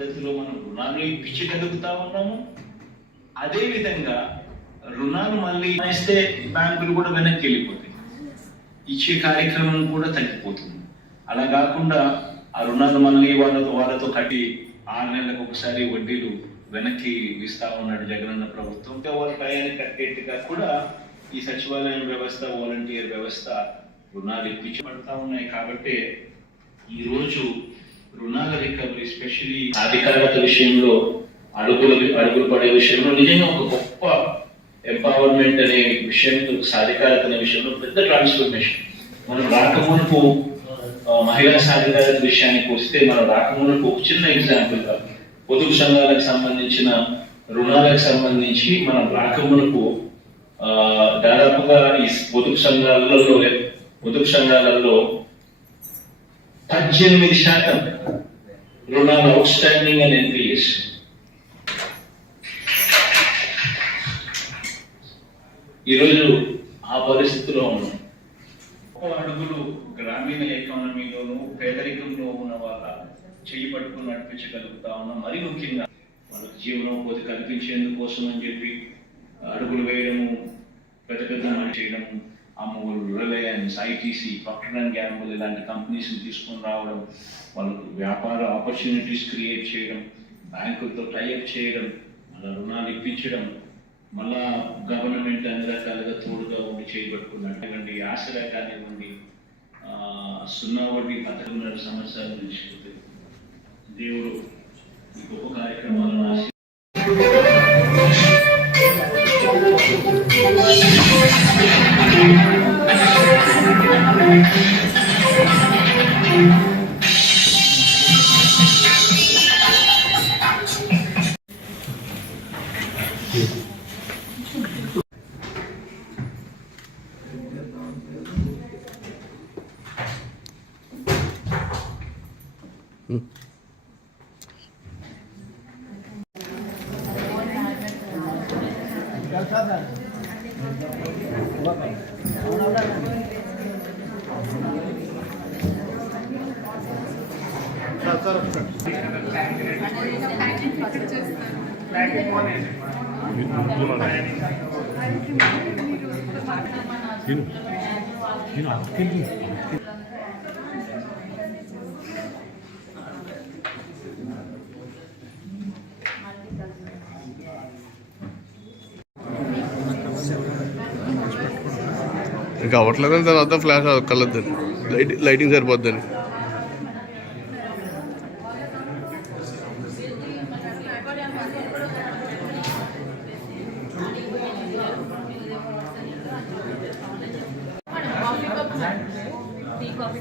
పద్ధతిలో మనం రుణాలు ఇప్పించగలుగుతా ఉన్నాము. అదేవిధంగా రుణాలు మళ్ళీ ఇస్తే బ్యాంకులు కూడా వెనక్కి వెళ్ళిపోతాయి, ఇచ్చే కార్యక్రమం కూడా తగ్గిపోతుంది. అలా కాకుండా ఆ రుణాలు మళ్ళీ వాళ్ళతో కట్టి 6 నెలలకు ఒకసారి వడ్డీలు వెనక్కి ఇస్తా ఉన్నాడు జగనన్న ప్రభుత్వం. వాళ్ళ టయాన్ని కట్టేట్టుగా కూడా ఈ సచివాలయం వ్యవస్థ, వాలంటీర్ వ్యవస్థ రుణాలు ఇప్పించబడతా ఉన్నాయి. కాబట్టి ఈరోజు రుణాల రికవరీ, ఎస్పెషల్లీ సాధికారత విషయంలో అడుగులు పడే విషయంలో నిజంగా ఒక గొప్ప ఎంపవర్మెంట్ అనే విషయంలో, సాధికారత అనే విషయంలో పెద్ద ట్రాన్స్ఫర్మేషన్. మనం రాకమునుపు మహిళా సాధికారత విషయానికి వస్తే, మనం రాకమునుపు ఒక చిన్న ఎగ్జాంపుల్ గా పొదుపు సంఘాలకు సంబంధించిన రుణాలకు సంబంధించి మనం రాకమునుపు దాదాపుగా ఈ పొదుపు సంఘాలలో 18% రుణాలు అవుట్ స్టాండింగ్ అండ్ ఎన్పిఎస్. ఈరోజు ఆ పరిస్థితిలో ఉన్నాం. అడుగులు గ్రామీణ ఎకానమీలోనూ పేదరికంలో ఉన్న వాళ్ళ చెయ్యి పట్టుకుని నడిపించగలుగుతా ఉన్నాం. మరీ ముఖ్యంగా వాళ్ళకి జీవనోపాధి కల్పించేందుకోసం అని చెప్పి అడుగులు వేయడము, పెద్ద చేయడము, Amma Vodi, Reliance, ITC, Procter and Gamble ఇలాంటి కంపెనీస్ని తీసుకొని రావడం, వాళ్ళకు వ్యాపార ఆపర్చునిటీస్ క్రియేట్ చేయడం, బ్యాంకులతో టైఅప్ చేయడం, అలా రుణాలు ఇప్పించడం, మళ్ళా గవర్నమెంట్ అన్ని రకాలుగా తోడుగా ఉండి చేయబట్టుకున్నటువంటి ఆసరా కానివ్వండి, 0 వడ్డీ 11 సంవత్సరాలు నిలిచిపోతే దేవుడు ఈ గొప్ప కార్యక్రమాలను ఇంకా అవ్వట్లేదని తర్వాత ఫ్లాష్ కలద్దని, లైటింగ్ సరిపోద్దని. కాఫీ